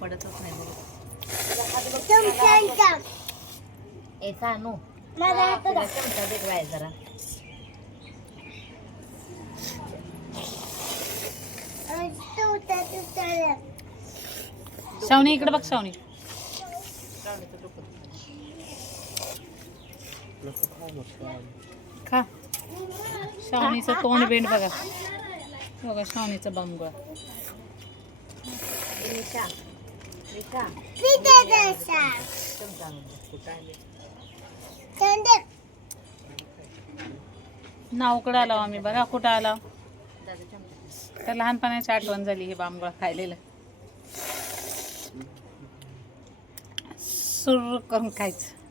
पडतच नाही चमचा देवाय जरा शावणी इकडे बघ शावणी खा शावणीचं तोंड बेंड बघा बघा शावणीचा बांबगोळा नावकडं आलो आम्ही बघा कुठं आलो तर लहानपणाची आठवण झाली हे बांबगोळा खायलेलं सुर करून खायचं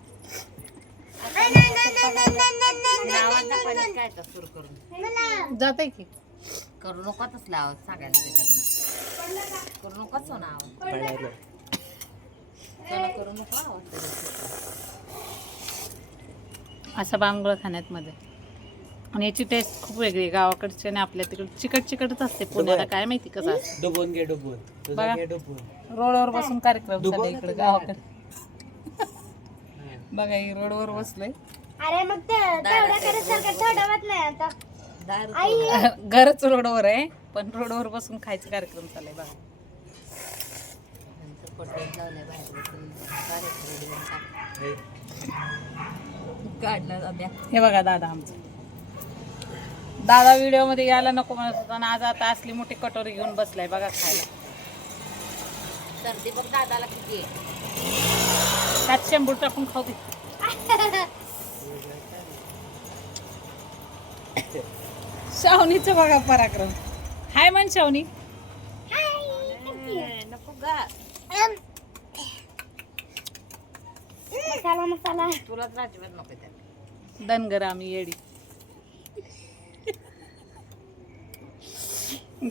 सुरू करून जाते की करू नकोच लावत सांगायला करू नकोच हो नाव करू नको असं बांबगोळा खाण्यात मध्ये आणि याची टेस्ट खूप वेगळी आहे गावाकडची आणि आपल्या तिकडे चिकट चिकटच असते पुण्याला काय माहिती कसं बघा रोडवर बसून कार्यक्रम चालू इकडे गावाकडे बघा ही रोडवर बसलोय अरे मग घरच रोडवर आहे पण रोडवर बसून खायचा कार्यक्रम चाललाय बघा हे बघा दादा आमचं दादा व्हिडिओ मध्ये यायला नको म्हणत होता आणि आज आता असली मोठी कटोरी घेऊन बसलाय बघा खायला सर्दी बघ दादाला किती आहे त्यात शेंबूड टाकून खाऊ दे शावणीचं बघा पराक्रम हाय म्हण शावणी नको गा मसाला मसाला तुलाच राजीवर नको त्याला दनगर आम्ही येडी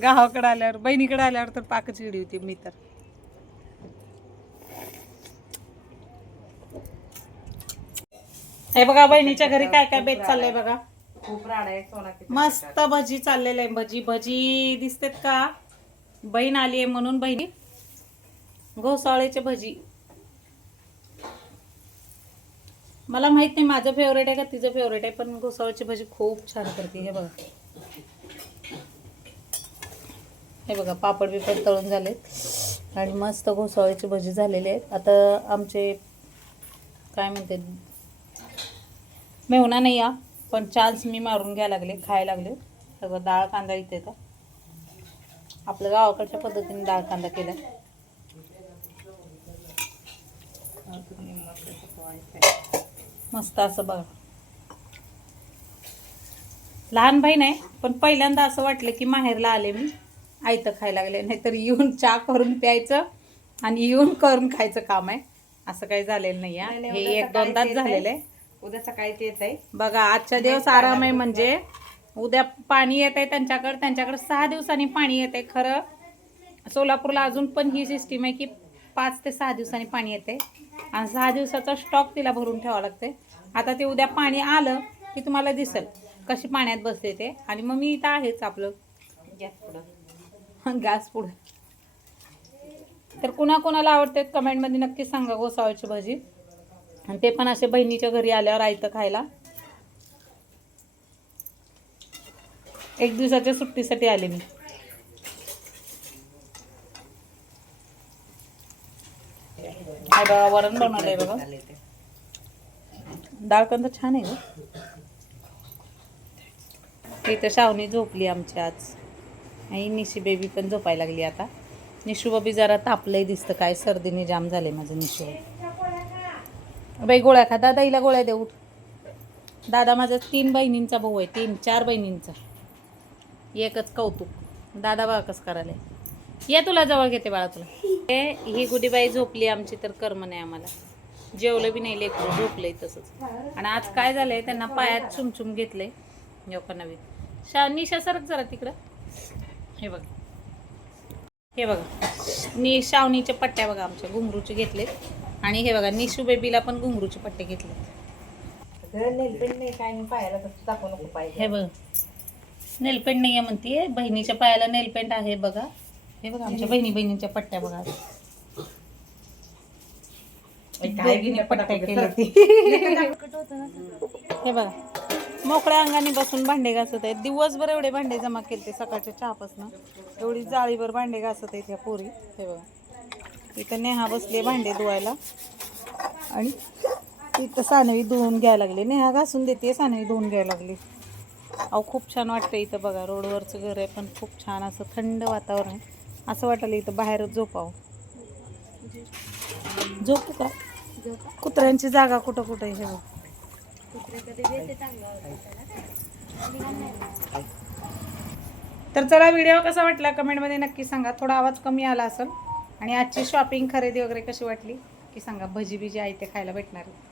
गावाकडे आल्यावर बहिणीकडे आल्यावर तर पाकच येडी होती मी तर हे बघा बहिणीच्या घरी काय काय बेत चाललंय बघा खूप राड आहे सोना मस्त भजी चाललेलं आहे भजी भजी दिसतेत का बहीण आली आहे म्हणून बहिणी घोसाळ्याची भजी मला माहित नाही माझं फेवरेट आहे का तिचं फेवरेट आहे पण घोसाळ्याची भजी खूप छान करते हे बघा हे बघा पापड बिपड तळून झालेत आणि मस्त घोसाळ्याची भजी झालेली आहेत आता आमचे काय म्हणते मेहुणा नाही या पण चान्स मी मारून घ्यायला लागले खायला लागले सगळं डाळ कांदा इथे येतं आपल्या गावाकडच्या पद्धतीने डाळ कांदा केला मस्त असं बघा लहान बहीण आहे पण पहिल्यांदा असं वाटलं की माहेरला आले मी आयतं खायला लागले नाहीतर येऊन चहा करून प्यायचं आणि येऊन करून खायचं काम आहे असं काही झालेलं नाही आहे हे एक दोनदाच झालेलं आहे उद्या सकाळी येत आहे बघा आजच्या दिवस आराम आहे म्हणजे उद्या पाणी येत आहे त्यांच्याकडे 6 दिवसांनी पाणी येत आहे खरं सोलापूरला अजून पण ही सिस्टीम आहे की 5 ते 6 दिवसांनी पाणी येते आणि 6 दिवसाचा स्टॉक तिला भरून ठेवावा लागते आता ते उद्या पाणी आलं की तुम्हाला दिसेल कशी पाण्यात बसते ते आणि मग मी इथं आहेच आपलं गॅस पुढं तर कुणाला आवडते कमेंटमध्ये नक्की सांगा घोसाळ्याची भजी आणि ते पण असे बहिणीच्या घरी आल्यावर आयतं खायला 1 दिवसाच्या सुट्टीसाठी आले मी हाय बघा वरण बनवलंय बघा डाळ कांदा छान आहे ग इथं शावणी झोपली आमची आज आणि निशी बेबी पण झोपायला लागली आता निशू बाबी जरा तापलंय दिसतं काय सर्दीने जाम झाले माझं निशू बाई गोळ्या खा दादा हिला गोळ्या देऊ दादा माझा 3 बहिणींचा भाऊ आहे 4 बहिणींचा एकच कौतुक दादा बघा कसं करायला ये तुला जवळ घेते बाळा तुला ही गुडीबाई झोपली आमची तर कर्म नाही आम्हाला जेवलं बी नाही लेकरं झोपलंय तसंच आणि आज काय झालंय त्यांना पायात चुमचुम घेतलंय योका नवीन निशा सरक जरा तिकडं हे बघा शावणीच्या पट्ट्या बघा आमच्या घुंगरूचे घेतलेत आणि हे बघा निशू बेबीला पण घुंगरूचे पट्टे घेतलेत नेलपेंट नाही काय मी पायाला तसं दाखवू नको पाहिजे हे बघ नेलपेंट नाही आहे म्हणते बहिणीच्या पायाला नेलपेंट आहे बघा हे बघा आमच्या बहिणींच्या पट्ट्या बघा दोघींनी पट्ट्या केल्या ती हे बघा मोकळ्या अंगाने बसून भांडे घासत आहेत. दिवसभर एवढे भांडे जमा केले ते सकाळच्या चहापासून एवढी जाळीभर भांडे घासत आहेत ह्या पोरी. हे बघा इथं नेहा बसली भांडे धुवायला आणि इथं सानवी धुवून घ्यायला लागली. नेहा घासून देते, सानवी धुवून घ्यायला लागली. अहो खूप छान वाटतं इथं बघा. रोडवरचं घर आहे पण खूप छान असं थंड वातावरण आहे. असं वाटलं इथं बाहेरच झोपावं. झोपू का? कुत्र्यांची जागा कुठं कुठं आहे हे बघ. तर चला व्हिडिओ कसा वाटला कमेंटमध्ये नक्की सांगा. थोडा आवाज कमी आला असेल. आणि आजची शॉपिंग खरेदी वगैरे कशी वाटली की सांगा. भजी बिजी आहे ते खायला भेटणार आहे.